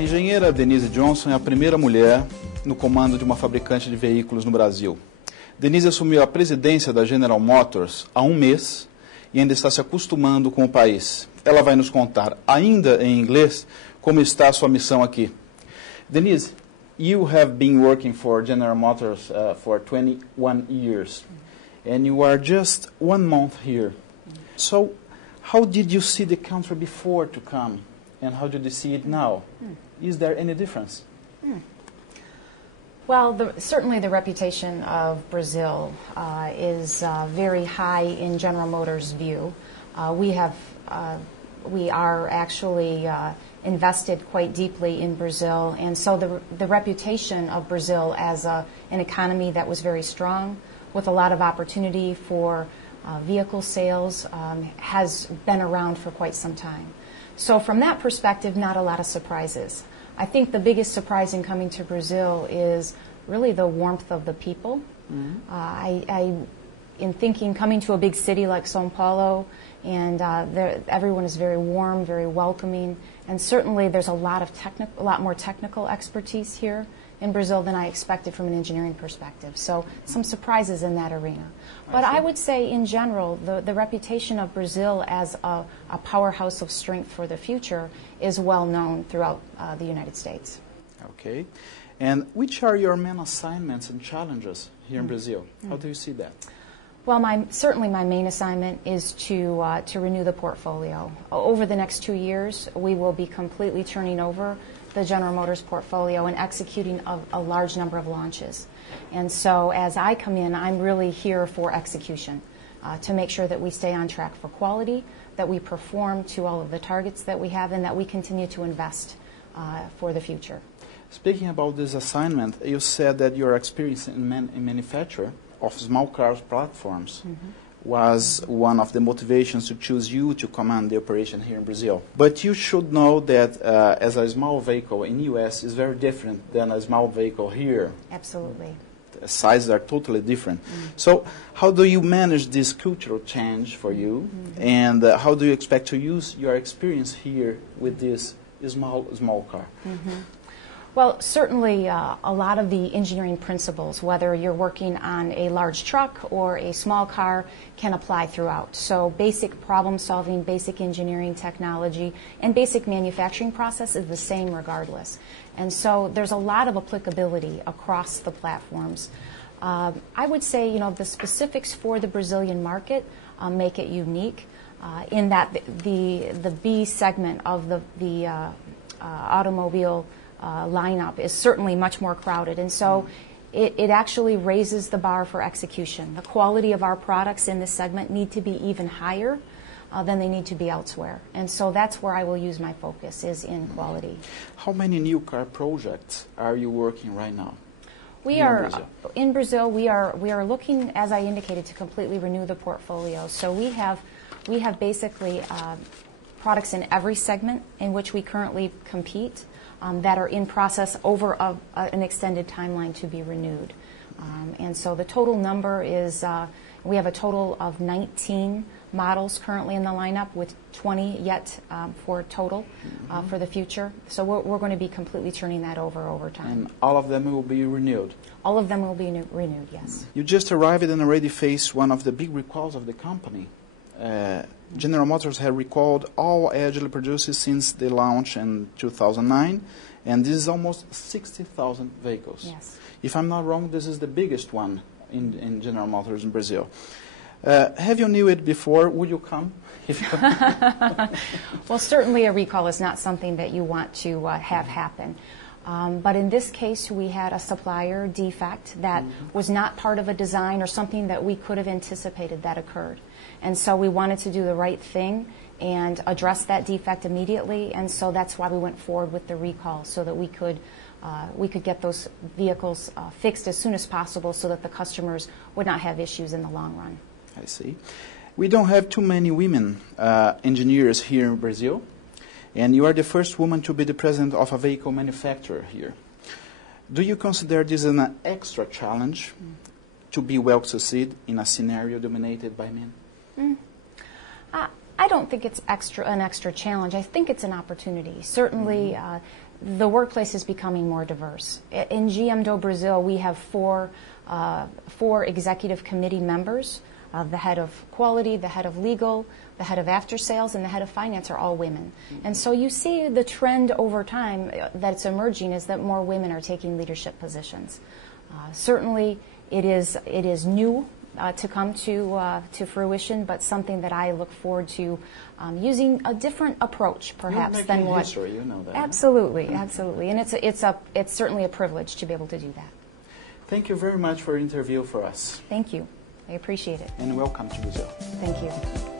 A engenheira Denise Johnson é a primeira mulher no comando de uma fabricante de veículos no Brasil. Denise assumiu a presidência da General Motors há um mês e ainda está se acostumando com o país. Ela vai nos contar, ainda em inglês, como está a sua missão aqui. Denise, you have been working for General Motors for 21 years, and you are just 1 month here. So, how did you see the country before to come, and how did you see it now? Is there any difference? Well, certainly the reputation of Brazil is very high in General Motors' view. We are actually invested quite deeply in Brazil, and so the reputation of Brazil as an economy that was very strong, with a lot of opportunity for vehicle sales, has been around for quite some time. So from that perspective, not a lot of surprises. I think the biggest surprise in coming to Brazil is really the warmth of the people. In thinking, coming to a big city like São Paulo, and everyone is very warm, very welcoming, and certainly there's a lot more technical expertise here in Brazil than I expected from an engineering perspective. So some surprises in that arena. But I would say in general, the reputation of Brazil as a powerhouse of strength for the future is well known throughout the United States. Okay. And which are your main assignments and challenges here in Brazil? How do you see that? Well, certainly my main assignment is to renew the portfolio. Over the next 2 years, we will be completely turning over the General Motors portfolio and executing a large number of launches. And so as I come in, I'm really here for execution, to make sure that we stay on track for quality, that we perform to all of the targets that we have, and that we continue to invest for the future. Speaking about this assignment, you said that your experience in manufacture of small cars platforms was one of the motivations to choose you to command the operation here in Brazil. But you should know that as a small vehicle in the U.S. is very different than a small vehicle here. Absolutely. The sizes are totally different. So how do you manage this cultural change for you, and how do you expect to use your experience here with this small car? Well, certainly a lot of the engineering principles, whether you're working on a large truck or a small car, can apply throughout. So basic problem solving, basic engineering technology, and basic manufacturing process is the same regardless. And so there's a lot of applicability across the platforms. I would say, the specifics for the Brazilian market make it unique in that the B segment of the automobile lineup is certainly much more crowded, and so it actually raises the bar for execution. The quality of our products in this segment need to be even higher than they need to be elsewhere, and so that's where I will use my focus, is in quality. How many new car projects are you working right now? In Brazil. We are looking, as I indicated, to completely renew the portfolio. So we have basically products in every segment in which we currently compete, that are in process over an extended timeline to be renewed. And so the total number is, we have a total of 19 models currently in the lineup, with 20 yet for total for the future. So we're going to be completely turning that over time. And all of them will be renewed? All of them will be renewed, yes. You just arrived and already faced one of the big recalls of the company. General Motors had recalled all Agile producers since the launch in 2009, and this is almost 60,000 vehicles. Yes. If I'm not wrong, this is the biggest one in General Motors in Brazil. Have you knew it before? Would you come? Well, certainly a recall is not something that you want to have happen. But in this case, we had a supplier defect that was not part of a design or something that we could have anticipated that occurred. And so we wanted to do the right thing and address that defect immediately, and so that's why we went forward with the recall, so that we could get those vehicles fixed as soon as possible, so that the customers would not have issues in the long run. I see. We don't have too many women engineers here in Brazil, and you are the first woman to be the president of a vehicle manufacturer here. Do you consider this an extra challenge to be well succeed in a scenario dominated by men? I don't think it's an extra challenge. I think it's an opportunity. Certainly, the workplace is becoming more diverse. In GM do Brazil, we have four executive committee members. The head of quality, the head of legal, the head of after sales, and the head of finance are all women. And so you see the trend over time that's emerging is that more women are taking leadership positions. Certainly, it is new to come to fruition, but something that I look forward to using a different approach, perhaps, than what. History, you know that. Absolutely, absolutely, and it's certainly a privilege to be able to do that. Thank you very much for your interview for us. Thank you. I appreciate it. And welcome to Brazil. Thank you.